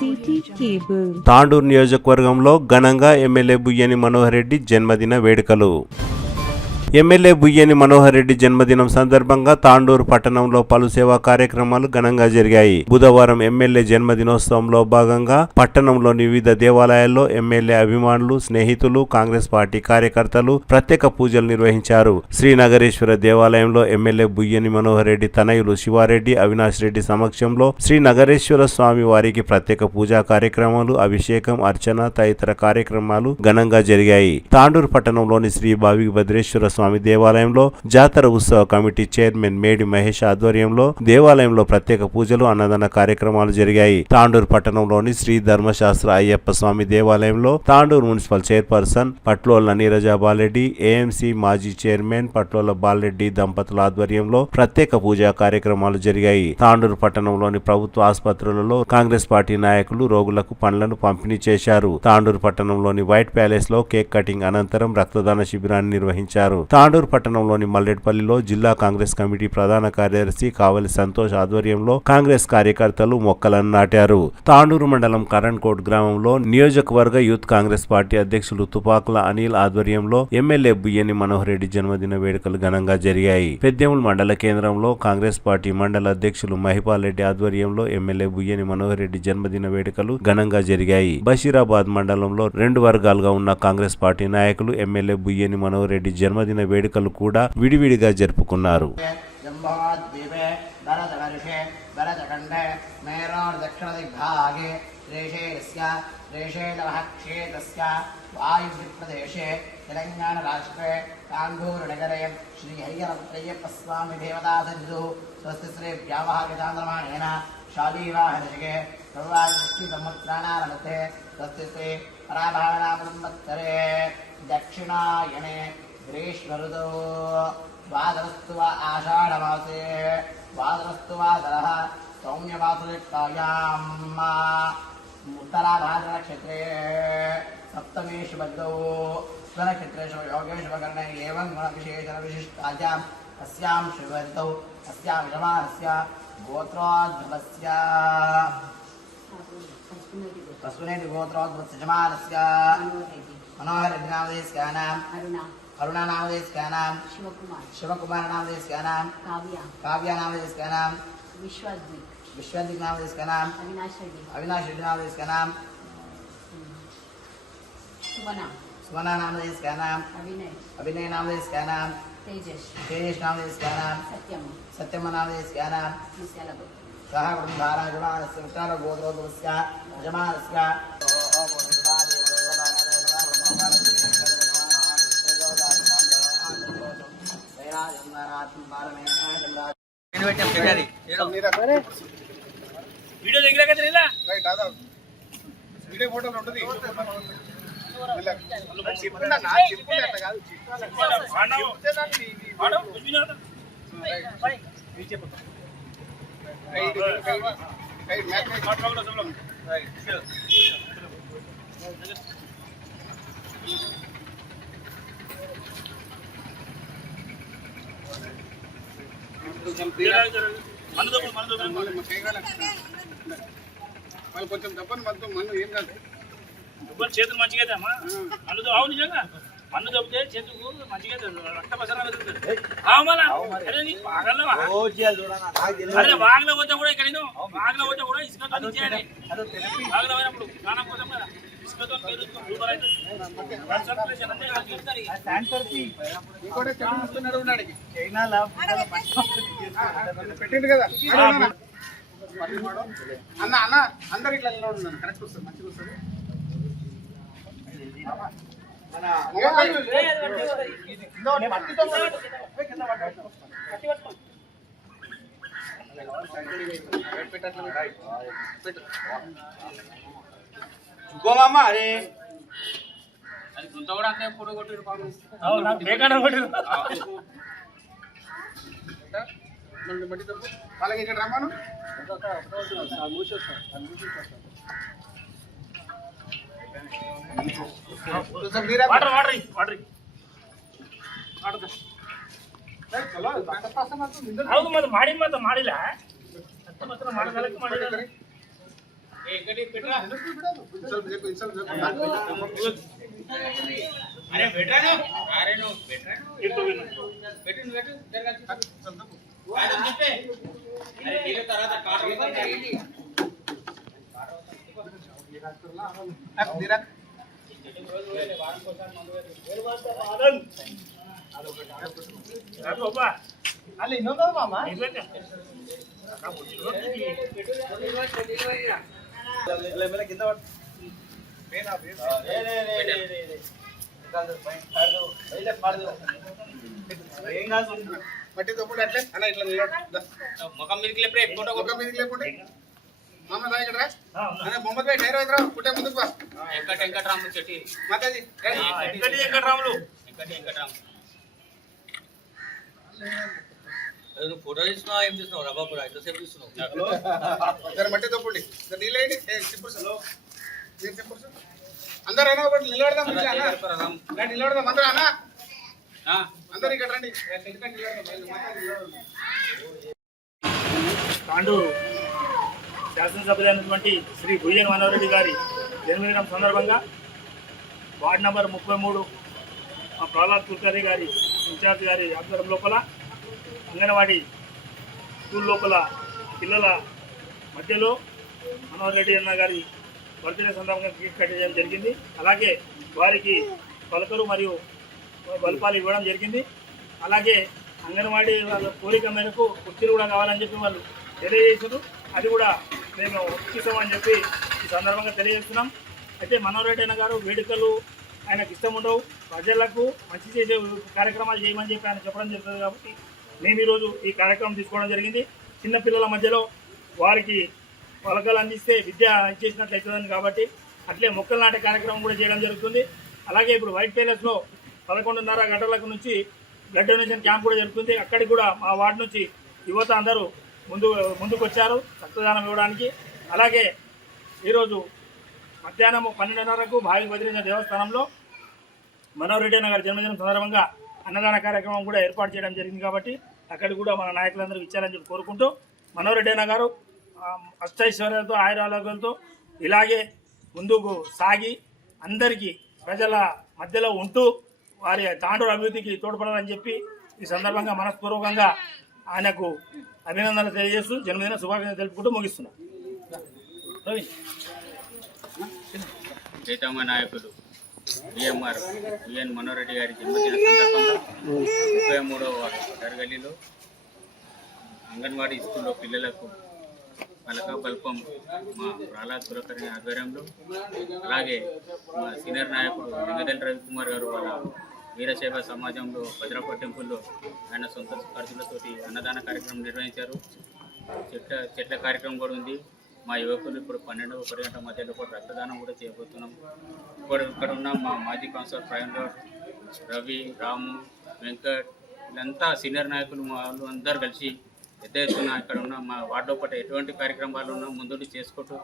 City cable. Tandur నియోజకవర్గంలో ఘనంగా MLA Buyyani Manohar Reddy జన్మదిన వేడుకలు. ఎమ్మెల్యే బుయ్యని మనోహర్ రెడ్డి జన్మదినం సందర్భంగా తాండూరు పట్టణంలో పలు సేవా కార్యక్రమాలు ఘనంగా జరిగాయి. బుధవారం ఎమ్మెల్యే జన్మదినోత్సవంలో భాగంగా పట్టణంలోని వివిధ దేవాలయాల్లో ఎమ్మెల్యే అభిమానులు, స్నేహితులు, కాంగ్రెస్ పార్టీ కార్యకర్తలు ప్రత్యేక పూజలు నిర్వహించారు. శ్రీ నగరేశ్వర దేవాలయంలో ఎమ్మెల్యే బుయ్యని మనోహర్ రెడ్డి తనయులు శివారెడ్డి, అవినాష్ రెడ్డి సమక్షంలో శ్రీ నగరేశ్వర స్వామి వారికి ప్రత్యేక పూజా కార్యక్రమాలు, అభిషేకం, అర్చన తదితర కార్యక్రమాలు ఘనంగా జరిగాయి. తాండూరు పట్టణంలోని శ్రీ భావిభద్రేశ్వర స్వామి దేవాలయంలో జాతర ఉత్సవ కమిటీ చైర్మన్ మేడి మహేష్ ఆధ్వర్యంలో దేవాలయంలో ప్రత్యేక పూజలు, అన్నదాన కార్యక్రమాలు జరిగాయి. తాండూరు పట్టణంలోని శ్రీ ధర్మశాస్త్ర అయ్యప్ప స్వామి దేవాలయంలో Tandur municipal chairperson Patlola Neeraja Bala Reddy, AMC మాజీ చైర్మన్ పట్లోల బాలరెడ్డి దంపతుల ఆధ్వర్యంలో ప్రత్యేక పూజా కార్యక్రమాలు జరిగాయి. తాండూరు పట్టణంలోని ప్రభుత్వ ఆసుపత్రులలో కాంగ్రెస్ పార్టీ నాయకులు రోగులకు పండ్లను పంపిణీ చేశారు. తాండూరు పట్టణంలోని వైట్ ప్యాలెస్ లో కేక్ కటింగ్ అనంతరం రక్తదాన శిబిరాన్ని నిర్వహించారు. తాండూరు పట్టణంలోని మల్లెడ్పల్లిలో జిల్లా కాంగ్రెస్ కమిటీ ప్రధాన కార్యదర్శి కావలి సంతోష్ ఆధ్వర్యంలో కాంగ్రెస్ కార్యకర్తలు మొక్కలను నాటారు. తాండూరు మండలం కరణ్కోట్ గ్రామంలో నియోజకవర్గ యూత్ కాంగ్రెస్ పార్టీ అధ్యక్షులు తుపాకుల అనిల్ ఆధ్వర్యంలో ఎమ్మెల్యే బుయ్యని మనోహర్ రెడ్డి జన్మదిన వేడుకలు ఘనంగా జరిగాయి. పెద్దేముల్ మండల కేంద్రంలో కాంగ్రెస్ పార్టీ మండల అధ్యక్షులు మహిపాల్ రెడ్డి ఆధ్వర్యంలో ఎమ్మెల్యే బుయ్యని మనోహర్ రెడ్డి జన్మదిన వేడుకలు ఘనంగా జరిగాయి. బషీరాబాద్ మండలంలో రెండు వర్గాలుగా ఉన్న కాంగ్రెస్ పార్టీ నాయకులు ఎమ్మెల్యే బుయ్యని మనోహర్ రెడ్డి జన్మదిన వేడుకలు కూడా విడివిడిగా జరుపుకున్నారు. తెలంగాణ రాష్ట్రే తాండూరు నగరే శ్రీ హరిహరయ్యప్ప స్వామి దేవతాసన్నిధౌ స్వస్తి శ్రీ వ్యావహారికాంధ్రమాణేన శాలీవాహనజగే సర్వాదృష్టి సంవత్సరాణారమతే స్వస్తి శ్రీ పరాభావనామసంవత్సరే దక్షిణాయనే గ్రీష్మఋతౌ ద్వాదశస్తు ఆషాఢమాసే ద్వాదశస్తు వాసరః సౌమ్యవాసులిష్టాయాం उत्तराभाद्रनक्षत्रे सप्तमेषु बद्धौ स्वनक्षत्रेषु योगेषु वकर्णे एवं गुणविशेषणविशिष्टायाम् अस्यां शिवन्तौ अस्यां यजमानस्य गोत्रोद्भवस्य अश्विनेति गोत्रोद्भवस्य यजमानस्य मनोहरनामधेयस्यानां अरुणानामधेयस्यानां शिवकुमारनामधेयस्यानां काव्यानामधेयस्यानां विश्वद्वीप नामधेयस्यानां अविनाश रेड्डी नामधेयस्यानां सुमना नामधेयस्यानां अभिनय नामधेयस्यानां तेजस नामधेयस्यानां सत्यम नामधेयस्यानां सह कुटुम्बानां यजमानस्य विशालगोत्रोद्भवस्य यजमानस्य వీడియో దగ్గర కదా రైట్ దాదా వీడియో ఫోటోలు ఉంటుంది చెప్పున్నా చెప్పులే అట్లా కాదు కొంచెం దప్పని మన్ను ఏం కాదు చేతులు మంచిగా అవుతామా మన్ను అవును నిజంగా మన్ను దొబ్బితే చేతుకు మంచిగా రక్త ప్రసరణ అదే వాగలో పోతే కూడా ఇక్కడ వాగలో పోతే కూడా ఇసుకతో ఇచ్చేయాలి వాగలో పోయినప్పుడు స్నానం కోసం కదా ఇసుకతో పెట్టింది కదా అన్న అన్న అందరు ఇట్లా ఉన్నాను కరెక్ట్ వస్తుంది మంచిగా వస్తుంది చుకోమమ్మా అరే అది గుంత కూడా అంతే ఫోటో కొట్టిరు వాళ్ళకి ఇక్కడ రమ్మను వాటర్ వాటర్ వాటర్ ಹೌದು ಮತ್ತೆ ಮಾಡಿ ಮತ್ತೆ ಮಾಡಿಲ್ಲ ಮಾತ್ರ ಮಾಡಕ್ಕೆ ಮಾಡಿಲ್ಲ అరే బెటరా అరే నో బెటరా ఇటు విను. పెట్టు అరే నీళ్ళ తర్వాత రాదు బాబా. అల్ల ఇన్నో మామ నిజంగా. కింద పట్టి తప్పుడు అట్లే అన్న ఇట్లా ముఖం మీదకి లేపే ఫోటో ముఖం మీదకి లేకుంటే మామ రా ఇక్కడ అన్న బొమ్మ పై డైర్ అయిరా పుట్టే ముందుకు బా వెంకటరాములు చెట్టి మాతాజీ వెంకటరాములు నువ్వు ఫోటో తీస్తున్నావు ఏం చేస్తున్నావు రబాపురా ఎంతసేపు తీస్తున్నావు జర మట్టి తప్పుడు నీళ్ళేంటి అందరూ అయినా ఒకటి నిలబడదాం నిలబడదాం అందరూ అన్న అందరు ఇక్కడ రండి తాండూరు శాసనసభ్యులైనటువంటి శ్రీ భుయ్యన్ మనోహరెడ్డి గారి జన్మదినం సందర్భంగా వార్డు నంబర్ 33 మా ప్రహ్లాద్ కుల్కర్ణి గారి ఇన్ఛార్జ్ గారి ఆధ్వర్యం లోపల అంగన్వాడీ స్కూల్ లోపల పిల్లల మధ్యలో మనోహర్ రెడ్డి అన్న గారి బర్త్డే సందర్భంగా కేక్ కట్ చేయడం జరిగింది. అలాగే వారికి పలకలు మరియు బల్పాలు ఇవ్వడం జరిగింది. అలాగే అంగన్వాడీ వాళ్ళ కోరిక మేరకు కుర్చీలు కూడా కావాలని చెప్పి వాళ్ళు తెలియజేశారు. అది కూడా మేము ఇస్తామని చెప్పి ఈ సందర్భంగా తెలియజేస్తున్నాం. అయితే మనోహర్ రెడ్డి అన్న గారు వేడుకలు ఆయనకు ఇష్టం ఉండవు, ప్రజలకు మంచి చేసే కార్యక్రమాలు చేయమని చెప్పి ఆయన చెప్పడం జరుగుతుంది. కాబట్టి మేము ఈరోజు ఈ కార్యక్రమం తీసుకోవడం జరిగింది. చిన్నపిల్లల మధ్యలో వారికి పలకలు అందిస్తే విద్య ఇచ్చేసినట్లు అవుతుందని కాబట్టి అట్లే మొక్కలు నాటే కార్యక్రమం కూడా చేయడం జరుగుతుంది. అలాగే ఇప్పుడు వైట్ ప్యాలెస్లో 11:30 గంటలకు నుంచి బ్లడ్ డొనేషన్ క్యాంప్ కూడా జరుగుతుంది. అక్కడికి కూడా మా వార్డు నుంచి యువత అందరూ ముందుకు వచ్చారు రక్తదానం ఇవ్వడానికి. అలాగే ఈరోజు మధ్యాహ్నం 12:30కు భావి బద్రీనాథ్ దేవస్థానంలో మనోహర్ రెడ్డి అన్న గారి జన్మదినం సందర్భంగా అన్నదాన కార్యక్రమం కూడా ఏర్పాటు చేయడం జరిగింది. కాబట్టి అక్కడికి కూడా మన నాయకులందరూ ఇచ్చారని చెప్పి కోరుకుంటూ మనోహర్ రెడ్డి అన్న గారు అష్టైశ్వర్యాలతో ఆయురారోగ్యాలతో ఇలాగే ముందుకు సాగి అందరికీ ప్రజల మధ్యలో ఉంటూ వారి తాండూరు అభివృద్ధికి తోడ్పడాలని చెప్పి ఈ సందర్భంగా మనస్పూర్వకంగా ఆయనకు అభినందనలు తెలియజేస్తూ జన్మదిన శుభాకాంక్షలు తెలుపుకుంటూ ముగిస్తున్నాం. చైతన్య నాయకులు విఎన్ మనోహర్ రెడ్డి గారి జన్మదిన సందర్భంగా 33వ వార్డు దర్గలిలో అంగన్వాడీ స్కూల్లో పిల్లలకు పలక బల్పం మా ప్రహ్లాద్ కులకర్ణి ఆధ్వర్యంలో, అలాగే మా సీనియర్ నాయకుడు లింగదల్ రవికుమార్ గారు వాళ్ళ వీరసేవ సమాజంలో భద్రప టెంపుల్లో ఆయన సొంత ఖర్చులతోటి అన్నదాన కార్యక్రమం నిర్వహించారు. చెట్ల కార్యక్రమం కూడా ఉంది. మా యువకులు ఇప్పుడు 12-1 గంటల మధ్యలో కూడా రక్తదానం కూడా చేయబోతున్నాం. ఇక్కడ ఉన్న మా మాజీ కౌన్సిలర్ ప్రవీణ్ గౌడ్, రవి, రాము, వెంకట్ వీళ్ళంతా సీనియర్ నాయకులు మా వాళ్ళు అందరూ కలిసి పెద్ద ఎత్తున ఇక్కడ ఉన్న మా వార్డులో పట్ల ఎటువంటి కార్యక్రమాలు ఉన్నా ముందుకు చేసుకుంటూ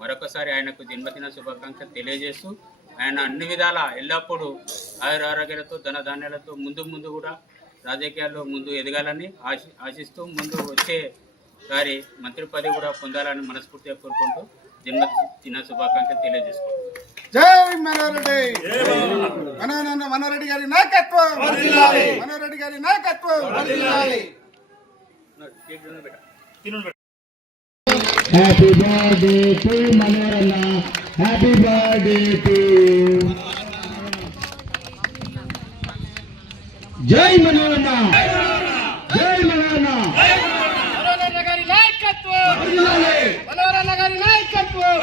మరొకసారి ఆయనకు జన్మదిన శుభాకాంక్షలు తెలియజేస్తూ ఆయన అన్ని విధాల ఎల్లప్పుడూ ఆయురారోగ్యాలతో ధనధాన్యాలతో ముందు కూడా రాజకీయాల్లో ముందు ఎదగాలని ఆశిస్తూ ముందు వచ్చే గారి మంత్రి పదవి కూడా పొందాలని మనస్ఫూర్తిగా కోరుకుంటూ జన్మదిన శుభాకాంక్షలు తెలియజేసుకుంటాం. జై మనోహరెడ్డి, మనోహరెడ్డి గారి నాయకత్వం, మనోహరెడ్డి గారి నాయకత్వం. Happy birthday to Manorana. Happy birthday to Jai Manorana. Jai Manorana. Manohar Reddy గారి నాయకత్వం, మనోహరెడ్డి గారి నాయకత్వం.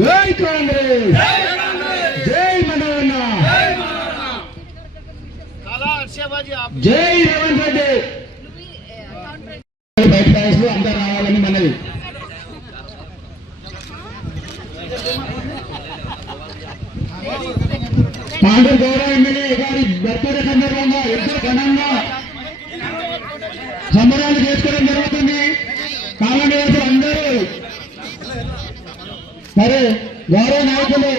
Jai Congress. Jai Manorana. జై రేవంత్ రెడ్డి. బయట ప్యాలెస్లో అందరు రావాలని మనవి. తాండూరు గౌరవ ఎమ్మెల్యే గారి బర్త్డే సందర్భంగా ఎంతో ఘనంగా సంబరాలు చేసుకోవడం జరుగుతుంది. కాలనీ వాసులు అందరూ సరే గౌరవ నాయకులు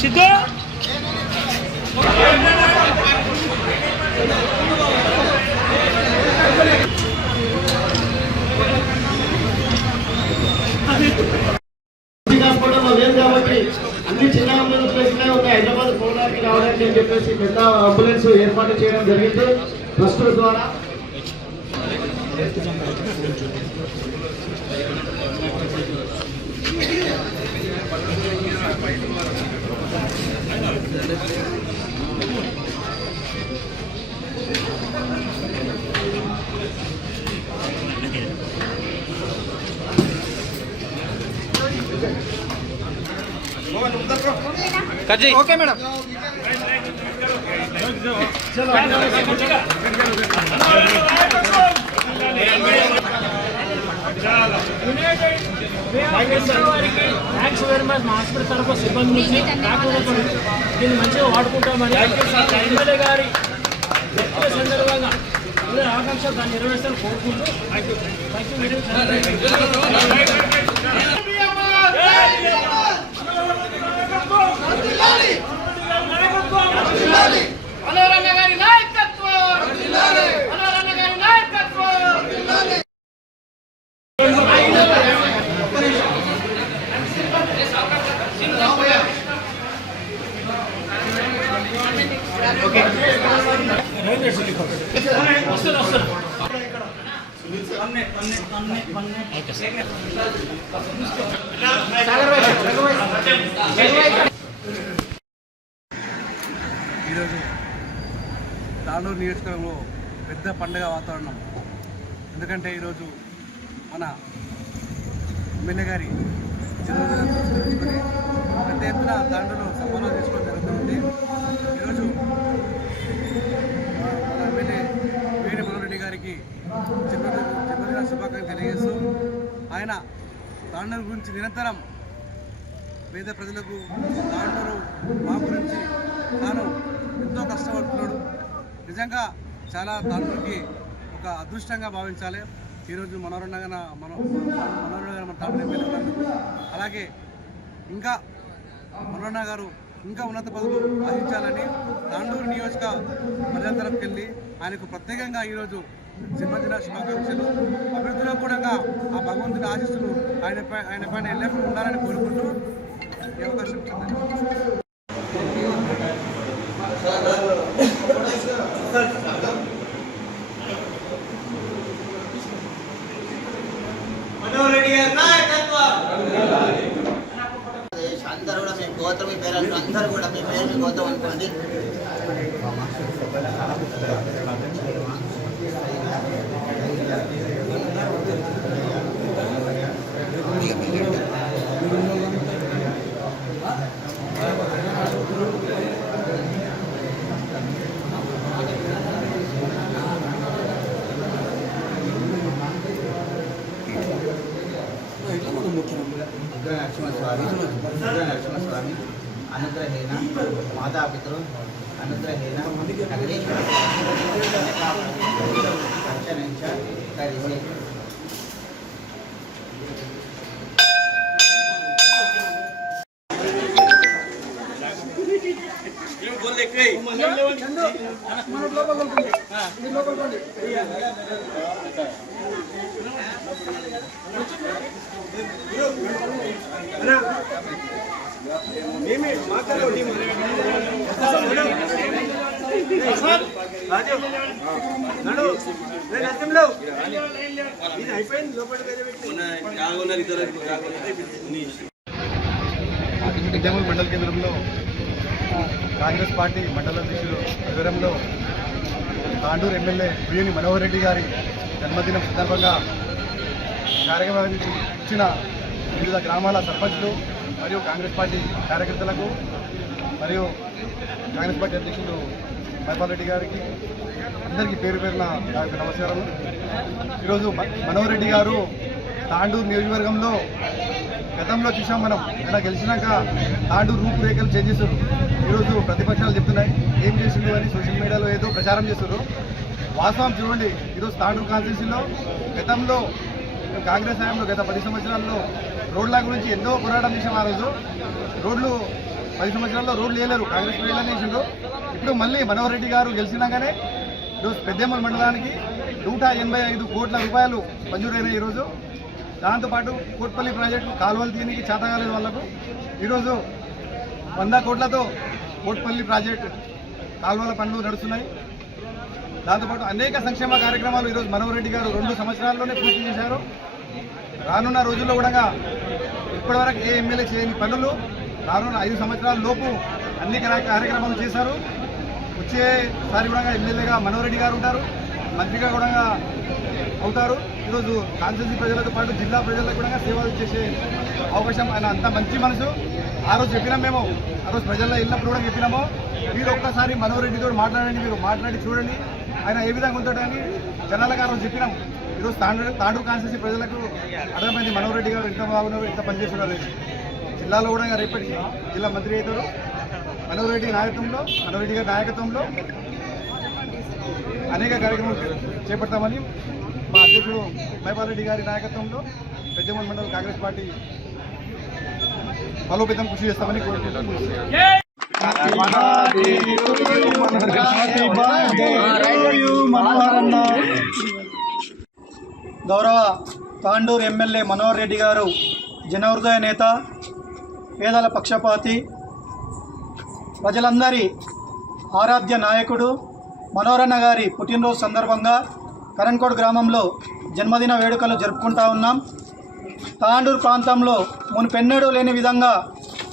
సిద్ధు హాస్పిటల్లో లేదు కాబట్టి అన్ని చిన్న అంబులెన్స్లే ఒక హైదరాబాద్ పోవడానికి రావడానికి అని చెప్పేసి పెద్ద అంబులెన్స్ ఏర్పాటు చేయడం జరిగింది ట్రస్ట్ ద్వారా. Okay madam. Thanks very much. మా హాస్పిటల్ తరఫు సిబ్బంది నుంచి దీన్ని మంచిగా వాడుకుంటామని ఎమ్మెల్యే గారి సందర్భంగా ఆకాంక్ష దాన్ని నెరవేర్చాలని కోరుకుంటూ థ్యాంక్ యూ వెరీ ఈరోజు తాండూరు నియోజకవర్గంలో పెద్ద పండుగ వాతావరణం. ఎందుకంటే ఈరోజు మన ఎమ్మెల్యే గారి జన్మదినం పురస్కరించుకొని పెద్ద ఎత్తున తాండూరులో సంబరాలు చేసుకోవడం జరుగుతుంది. ఈరోజు మన ఎమ్మెల్యే వేణి మనోహర్ రెడ్డి గారికి జన్మదిన శుభాకాంక్షలు తెలియజేస్తూ ఆయన తాండూరు గురించి నిరంతరం పేద ప్రజలకు తాండూరు మా గురించి తాను ఎంతో కష్టపడుతున్నాడు. నిజంగా చాలా తాండూరుకి ఒక అదృష్టంగా భావించాలి. ఈరోజు మనోహర్ గారు మన తాండూరు ఎమ్మెల్యే ఉన్నందుకు, అలాగే ఇంకా మనోహర్ గారు ఇంకా ఉన్నత పదవులు ఆశించాలని తాండూరు నియోజక ప్రజల తరపుకి వెళ్ళి ఆయనకు ప్రత్యేకంగా ఈరోజు జన్మదిన శుభాకాంక్షలు. అభివృద్ధిలో కూడా ఆ భగవంతుని ఆశీస్సులు ఆయన పైన ఎల్లప్పుడూ ఉండాలని కోరుకుంటూ ఈ అవకాశం ఇచ్చింది. అందరూ కూడా మీ గోత్రం మీ పేరు అందరూ కూడా మీ పేరు మీ గోత్రం అనుకోండి. నరసింహస్వామి అనుగ్రహేణ మాతాపితృ అనుగ్రహేణ అర్చనంచ కరిసే. నిజామాబాద్ మండల కేంద్రంలో కాంగ్రెస్ పార్టీ మండల అధ్యక్షుడు ఆధ్వర్యంలో తాండూరు ఎమ్మెల్యే వేణి మనోహర్ రెడ్డి గారి జన్మదినం సందర్భంగా కార్యక్రమానికి ఇచ్చిన వివిధ గ్రామాల సర్పంచ్లు మరియు కాంగ్రెస్ పార్టీ కార్యకర్తలకు మరియు కాంగ్రెస్ పార్టీ అధ్యక్షుడు మైపాల్ రెడ్డి గారికి అందరికీ పేరు పేరున నమస్కారాలు. ఈరోజు మనోహర్ రెడ్డి గారు తాండూరు నియోజకవర్గంలో గతంలో చూసాం మనం, ఇలా గెలిచినాక తాండూరు రూపురేఖలు చేంజ్ చేశారు. ఈరోజు ప్రతిపక్షాలు చెప్తున్నాయి ఏం చేసిండు అని సోషల్ మీడియాలో ఏదో ప్రచారం చేస్తారు. వాస్తవం చూడండి, ఈరోజు తాండూరు కాన్స్టిట్యూన్సీలో గతంలో కాంగ్రెస్ హయాంలో గత 10 సంవత్సరాల్లో రోడ్ల గురించి ఎన్నో పోరాటం చేసాం. ఆ రోజు రోడ్లు 10 సంవత్సరాల్లో రోడ్లు వేయలేరు, కాంగ్రెస్ ప్రజలనే వేసిండ్రు. ఇప్పుడు మళ్ళీ మనోహర్ రెడ్డి గారు గెలిచినాకనే ఈరోజు పెద్దేమల్ మండలానికి 185 కోట్ల రూపాయలు మంజూరైనాయి ఈరోజు. దాంతోపాటు కోట్పల్లి ప్రాజెక్టు కాలువలు తీయడానికి చేతగాలేదు వాళ్ళకు. ఈరోజు 100 కోట్లతో కోట్పల్లి ప్రాజెక్టు కాలువల పనులు నడుస్తున్నాయి. దాంతోపాటు అనేక సంక్షేమ కార్యక్రమాలు ఈరోజు మనోహర్ రెడ్డి గారు 2 సంవత్సరాల్లోనే పూర్తి చేశారు. రానున్న రోజుల్లో కూడా ఇప్పటివరకు ఏ ఎమ్మెల్యే చేయని పనులు రానున్న 5 సంవత్సరాల లోపు అన్ని కార్యక్రమాలు చేశారు. వచ్చేసారి కూడా ఎమ్మెల్యేగా మనోహర్ రెడ్డి గారు ఉంటారు, మంత్రిగా కూడా అవుతారు. ఈరోజు కాన్స్టిట్యూన్సీ ప్రజలతో పాటు జిల్లా ప్రజలకు కూడా సేవలు చేసే అవకాశం ఆయన అంత మంచి మనసు. ఆ రోజు చెప్పినాం మేము, ఆ రోజు ప్రజల్లో వెళ్ళినప్పుడు కూడా చెప్పినాము, మీరు ఒక్కసారి మనోహర్ రెడ్డితో మాట్లాడండి, మీరు మాట్లాడి చూడండి ఆయన ఏ విధంగా ఉంటాడని జనాలకు ఆ రోజు చెప్పినాం. ఈరోజు తాండూరు కాన్స్టిట్యూన్సీ ప్రజలకు అర్థమైంది మనోహర్ రెడ్డి గారు ఎంత బాగున్నారు, ఎంత పనిచేస్తున్నారు. జిల్లాలో కూడా రేపటికి జిల్లా మంత్రి అవుతారు. మనోహర్ రెడ్డి గారి నాయకత్వంలో అనేక కార్యక్రమాలు చేపడతామని మా అధ్యక్షుడు మైపాల్ రెడ్డి గారి నాయకత్వంలో పెద్దమూల మండల కాంగ్రెస్ పార్టీ బలోపేతం కృషి చేస్తామని కోరుకుంటున్నాను. గౌరవ తాండూరు ఎమ్మెల్యే మనోహర్ రెడ్డి గారు జనహృదయ నేత, పేదల పక్షపాతి, ప్రజలందరి ఆరాధ్య నాయకుడు. మనోహరన్న గారి పుట్టినరోజు సందర్భంగా కరణ్కోట్ గ్రామంలో జన్మదిన వేడుకలు జరుపుకుంటా ఉన్నాం. తాండూరు ప్రాంతంలో మునుపెన్నడూ లేని విధంగా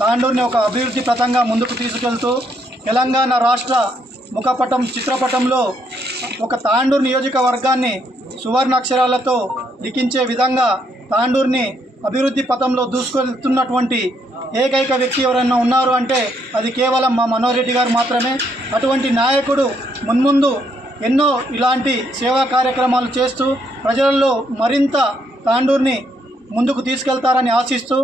తాండూరుని ఒక అభివృద్ధి పథంగా ముందుకు తీసుకెళ్తూ తెలంగాణ రాష్ట్ర ముఖపటం చిత్రపటంలో ఒక తాండూరు నియోజకవర్గాన్ని సువర్ణ అక్షరాలతో లిఖించే విధంగా తాండూరుని అభివృద్ధి పథంలో దూసుకెళ్తున్నటువంటి ఏకైక వ్యక్తి ఎవరైనా ఉన్నారు అంటే అది కేవలం మా మనోహర్ రెడ్డి గారు మాత్రమే. అటువంటి నాయకుడు మున్ముందు ఎన్నో ఇలాంటి సేవా కార్యక్రమాలు చేస్తూ ప్రజలలో మరింత తాండూరుని ముందుకు తీసుకెళ్తారని ఆశిస్తూ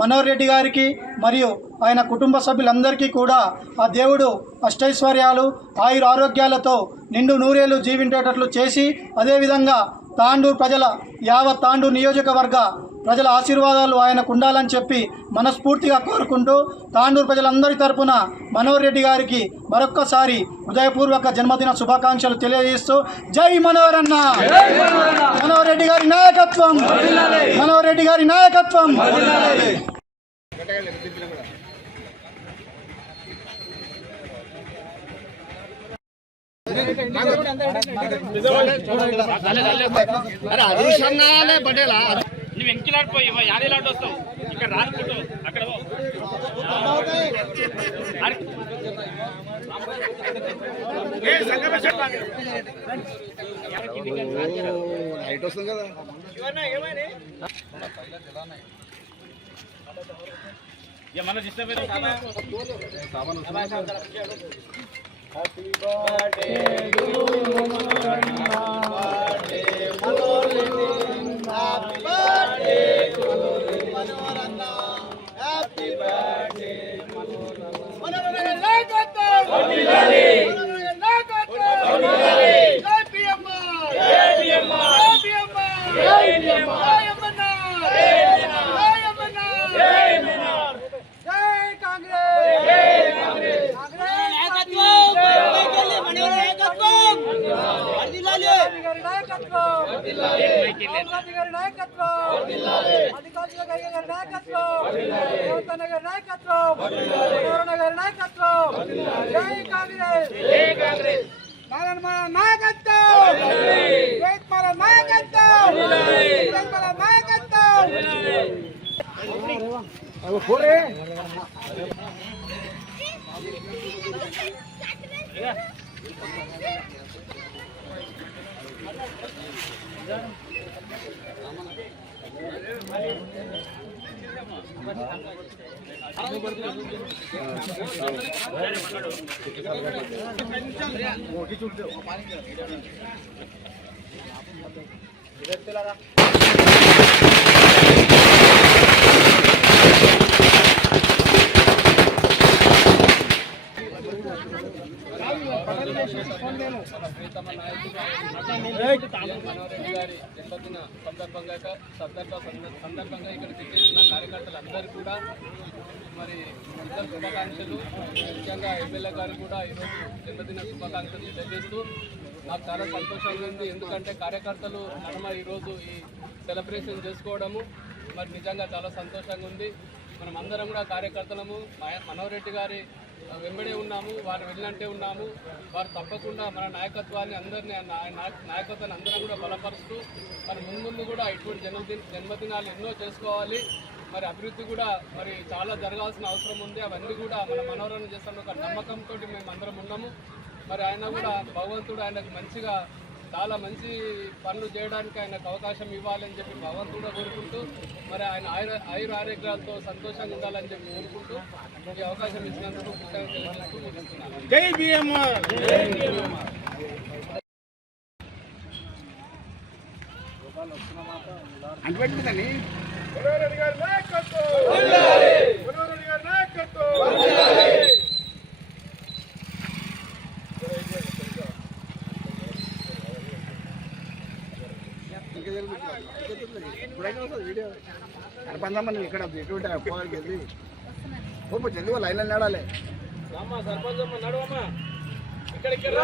మనోహర్ రెడ్డి గారికి మరియు ఆయన కుటుంబ సభ్యులందరికీ కూడా ఆ దేవుడు అష్టైశ్వర్యాలు ఆయుర ఆరోగ్యాలతో నిండు నూరేళ్లు జీవించేటట్లు చేసి, అదేవిధంగా తాండూరు ప్రజల యావత్ తాండూరు నియోజకవర్గ ప్రజల ఆశీర్వాదాలు ఆయనకు ఉండాలని చెప్పి మనస్ఫూర్తిగా కోరుకుంటూ తాండూరు ప్రజలందరి తరపున మనోహర్ రెడ్డి గారికి మరొక్కసారి హృదయపూర్వక జన్మదిన శుభాకాంక్షలు తెలియజేస్తూ జై మనోహర్ అన్న, మనోహర్ రెడ్డి గారి నాయకత్వం, మనోహర్ రెడ్డి గారి నాయకత్వం. నువ్వు ఎంకిలాడిపోయి యాదేలాంటి వస్తావు, ఇక్కడ రానుకుంటూ అక్కడ లైట్ వస్తుంది కదా. మన disturb Happy birthday to Manora, happy birthday to Manora, happy birthday Manora. Manora naikatvam, Vandilali, Manora naikatvam, Vandilali. Jai PMR, Jai PMR, Jai PMR, Jai PMR, Jai Amanna, Jai Amanna, Jai Amanna, Jai Congress, Jai Congress. మన ప్రియతమ నాయకుడు మనోహర్ రెడ్డి గారి జన్మదిన సందర్భంగా ఇక్కడ చేసిన కార్యకర్తలందరూ కూడా మరి ఇతర శుభాకాంక్షలు, ముఖ్యంగా ఎమ్మెల్యే గారు కూడా ఈరోజు జన్మదిన శుభాకాంక్షలు తెలియజేస్తూ నాకు చాలా సంతోషంగా ఉంది. ఎందుకంటే కార్యకర్తలు నడమ ఈరోజు ఈ సెలబ్రేషన్ చేసుకోవడము మరి నిజంగా చాలా సంతోషంగా ఉంది. మనం అందరం కూడా కార్యకర్తలము మనోహర్ రెడ్డి గారి వెంబడే ఉన్నాము, వారు వెళ్ళంటే ఉన్నాము. వారు తప్పకుండా మన నాయకత్వాన్ని అందరినీ నాయకత్వాన్ని అందరం కూడా బలపరుస్తూ మరి ముందు కూడా ఇటువంటి జన్మదినాలు ఎన్నో చేసుకోవాలి. మరి అభివృద్ధి కూడా మరి చాలా జరగాల్సిన అవసరం ఉంది. అవన్నీ కూడా మన మనోరణ చేస్తున్న ఒక నమ్మకంతో మేము అందరం ఉన్నాము. మరి ఆయన కూడా భగవంతుడు ఆయనకు మంచిగా చాలా మంచి పనులు చేయడానికి ఆయనకు అవకాశం ఇవ్వాలని చెప్పి భగవంతుడు కోరుకుంటూ మరి ఆయన ఆయుర ఆరోగ్యాలతో సంతోషంగా ఉండాలని చెప్పి కోరుకుంటూ ఈ అవకాశం ఇచ్చినందుకు కృతజ్ఞతలు. జై BMR. ఇక్కడ జల్దీ లైన్లో నడాలి. సర్పంచ్ నడవమ్మా ఇక్కడ జర